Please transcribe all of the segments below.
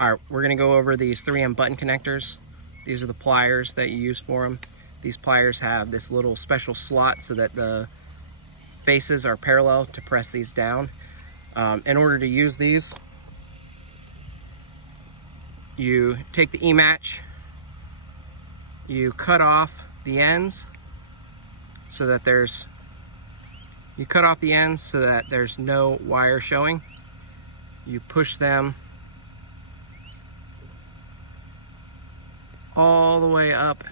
All right, we're gonna go over these 3M button connectors. These are the pliers that you use for them. These pliers have this little special slot so that the faces are parallel to press these down. In order to use these, you take the E-match, you cut off the ends so that there's no wire showing. You push them all the way up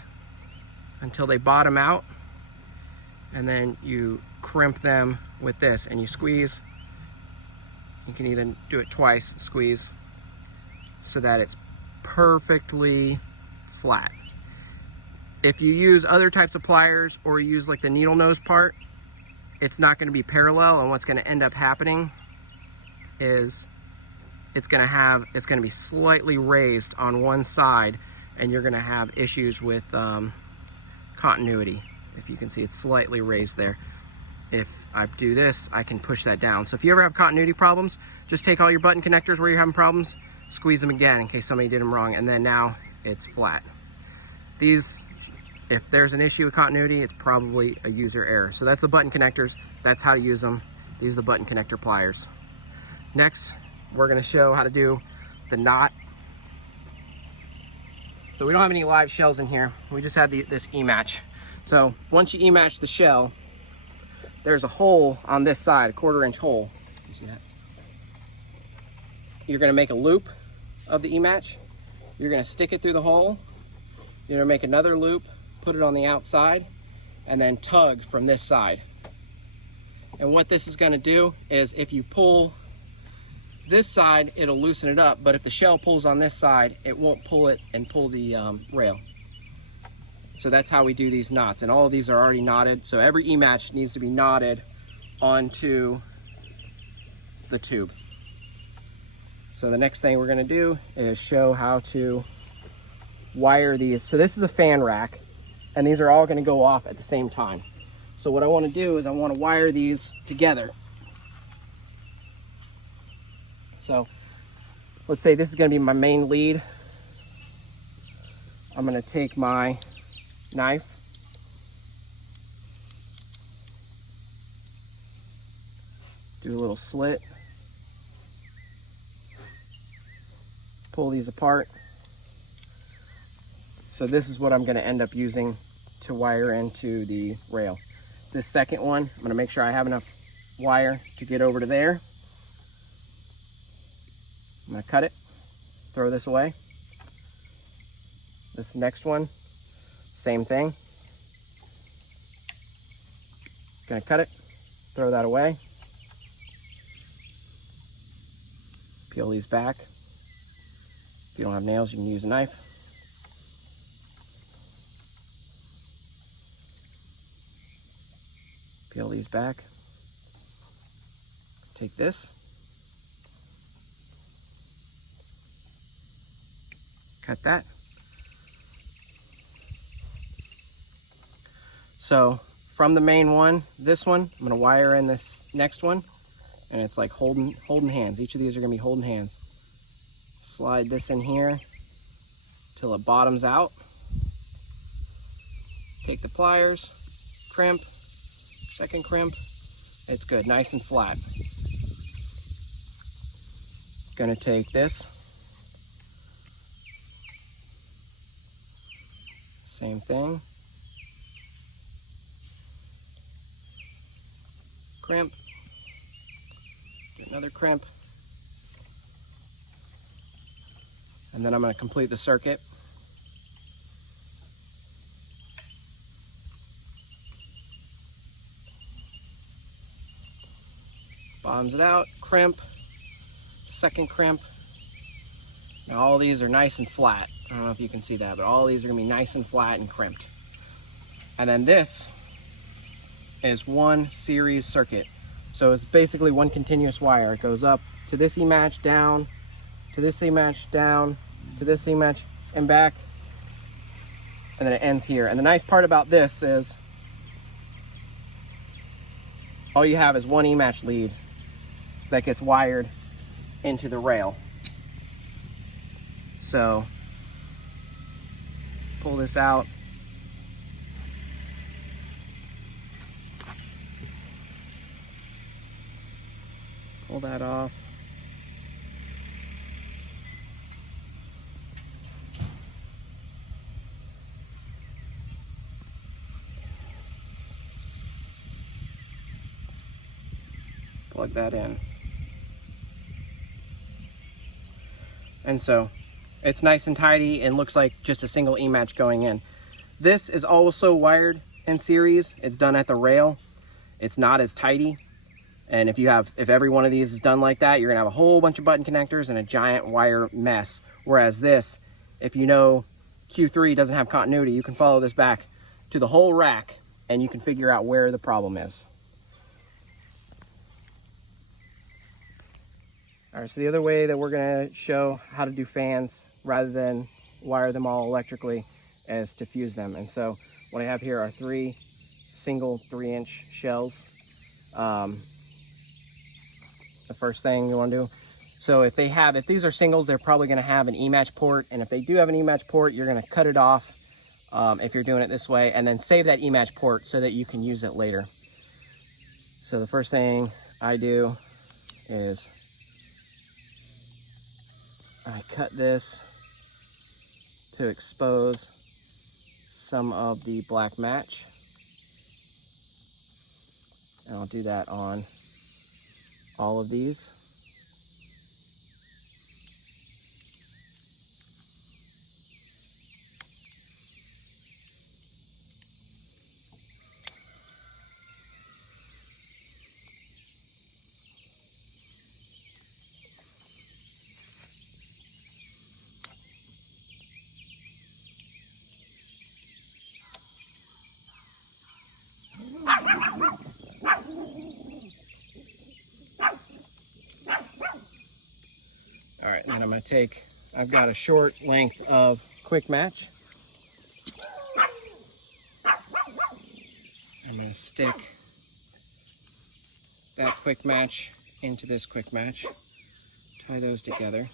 until they bottom out, and then you crimp them with this and you squeeze. You can even do it twice, squeeze, so that it's perfectly flat. If you use other types of pliers or use like the needle nose part, it's not going to be parallel, and what's going to end up happening is it's going to be slightly raised on one side, and you're going to have issues with continuity. If you can see, it's slightly raised there. If I do this, I can push that down. So if you ever have continuity problems, just take all your button connectors where you're having problems, squeeze them again in case somebody did them wrong, and then now it's flat. These, if there's an issue with continuity, it's probably a user error. So that's the button connectors. That's how to use them. These are the button connector pliers. Next, we're going to show how to do the knot. So we don't have any live shells in here. We just had this E-match. So once you E-match the shell, there's a hole on this side, a 1/4 inch hole. You see that? You're going to make a loop of the E-match. You're going to stick it through the hole. You're going to make another loop, put it on the outside, and then tug from this side. And what this is going to do is, if you pull this side, it'll loosen it up, but if the shell pulls on this side, it won't pull it and pull the rail. So that's how we do these knots, and all of these are already knotted. So every E-match needs to be knotted onto the tube. So the next thing we're going to do is show how to wire these. So this is a fan rack, and these are all going to go off at the same time. So what I want to do is I want to wire these together. So let's say this is going to be my main lead. I'm going to take my knife, do a little slit, pull these apart. So this is what I'm going to end up using to wire into the rail. This second one, I'm going to make sure I have enough wire to get over to there. I'm going to cut it, throw this away. This next one, same thing. Going to cut it, throw that away. Peel these back. If you don't have nails, you can use a knife. Peel these back. Take this. Cut that. So from the main one, this one, I'm gonna wire in this next one, and it's like holding hands. Each of these are gonna be holding hands. Slide this in here till it bottoms out. Take the pliers, crimp, second crimp. It's good, nice and flat. Gonna take this. Same thing. Crimp. Get another crimp. And then I'm going to complete the circuit. Bottoms it out, crimp, second crimp. Now all these are nice and flat. I don't know if you can see that, but all these are gonna be nice and flat and crimped. And then this is one series circuit. So it's basically one continuous wire. It goes up to this E-match, down, to this E-match, down, to this E-match, and back. And then it ends here. And the nice part about this is all you have is one E-match lead that gets wired into the rail. So pull this out. Pull that off. Plug that in. And so it's nice and tidy and looks like just a single E-match going in. This is also wired in series. It's done at the rail. It's not as tidy. And if every one of these is done like that, you're gonna have a whole bunch of button connectors and a giant wire mess. Whereas this, if you know Q3 doesn't have continuity, you can follow this back to the whole rack and you can figure out where the problem is. All right, so the other way that we're gonna show how to do fans rather than wire them all electrically is to fuse them. And so what I have here are 3 single 3-inch shells. The first thing you wanna do, so if these are singles, they're probably gonna have an E-match port. And if they do have an E-match port, you're gonna cut it off if you're doing it this way, and then save that E-match port so that you can use it later. So the first thing I do is I cut this to expose some of the black match. And I'll do that on all of these. All right, then I'm gonna I've got a short length of quick match. I'm gonna stick that quick match into this quick match, tie those together.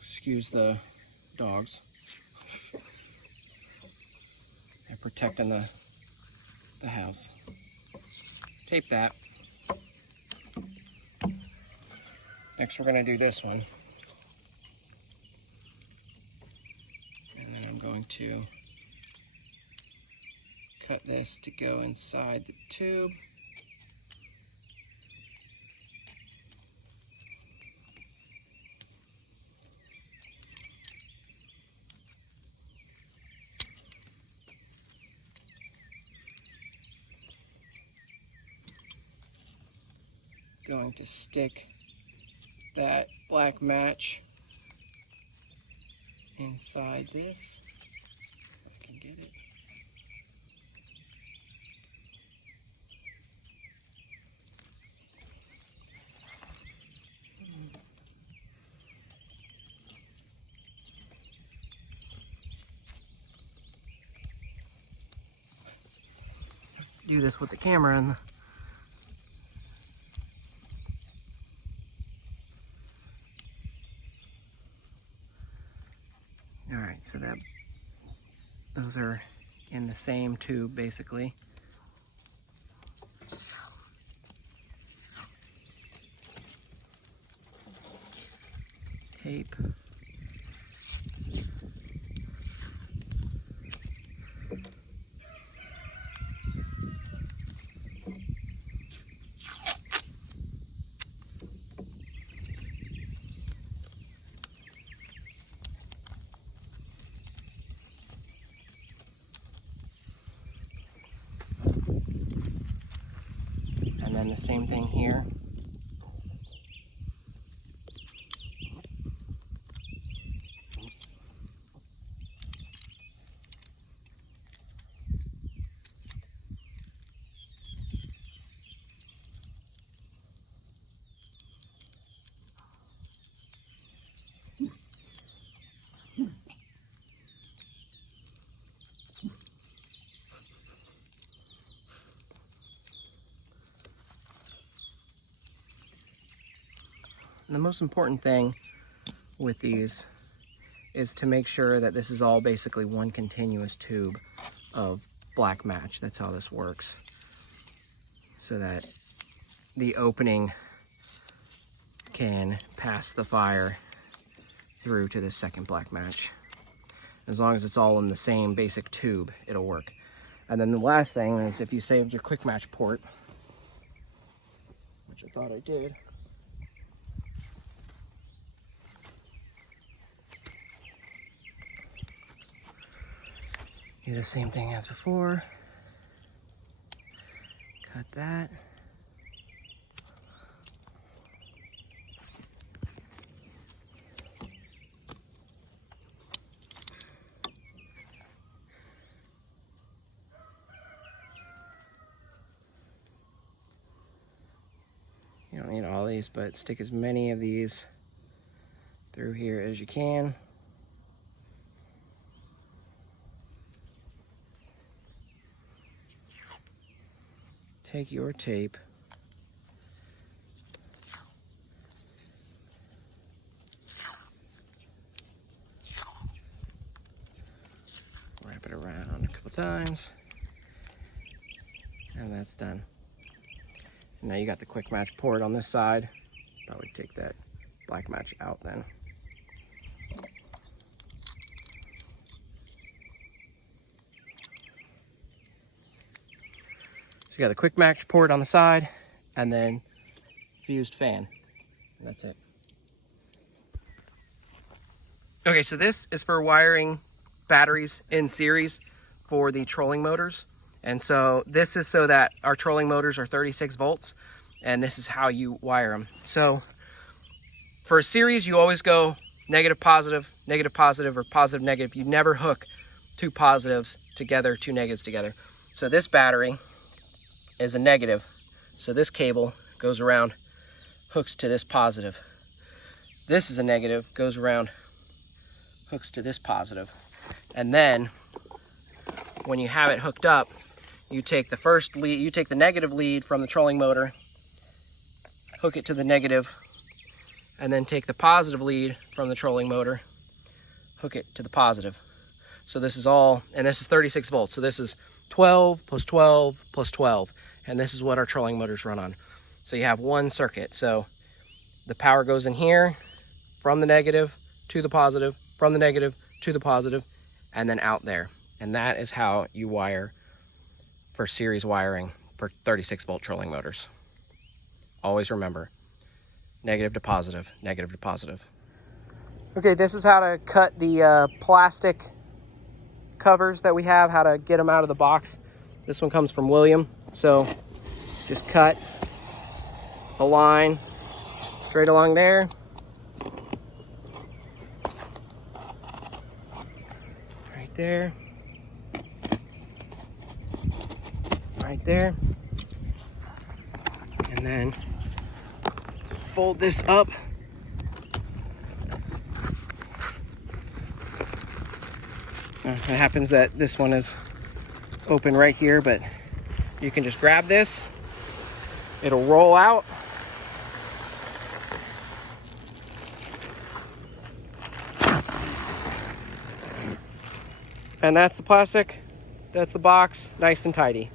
Excuse the dogs. They're protecting the house. Tape that. Next we're going to do this one. And then I'm going to cut this to go inside the tube. Going to stick that black match inside this, if I can get it. Do this with the camera and all right, so those are in the same tube basically. Tape. And then the same thing here. And the most important thing with these is to make sure that this is all basically one continuous tube of black match. That's how this works. So that the opening can pass the fire through to this second black match. As long as it's all in the same basic tube, it'll work. And then the last thing is if you saved your quick match port, which I thought I did. Do the same thing as before. Cut that. You don't need all these, but stick as many of these through here as you can. Take your tape, wrap it around a couple times, and that's done. And now you got the quick match port on this side. Probably take that black match out then. So you got the quick match port on the side, and then fused fan. And that's it. Okay, so this is for wiring batteries in series for the trolling motors. And so this is so that our trolling motors are 36 volts, and this is how you wire them. So for a series, you always go negative, positive, or positive, negative. You never hook two positives together, two negatives together. So this battery is a negative. So this cable goes around, hooks to this positive. This is a negative, goes around, hooks to this positive. And then when you have it hooked up, you take the first lead, you take the negative lead from the trolling motor, hook it to the negative, and then take the positive lead from the trolling motor, hook it to the positive. So this is all, and this is 36 volts. So this is 12 plus 12 plus 12. And this is what our trolling motors run on. So you have one circuit. So the power goes in here from the negative to the positive, from the negative to the positive, and then out there. And that is how you wire for series wiring for 36 volt trolling motors. Always remember, negative to positive, negative to positive. Okay, this is how to cut the plastic covers that we have, how to get them out of the box. This one comes from William. So just cut a line straight along there. Right there. Right there. And then fold this up. It happens that this one is open right here, but you can just grab this. It'll roll out. And that's the plastic. That's the box, nice and tidy.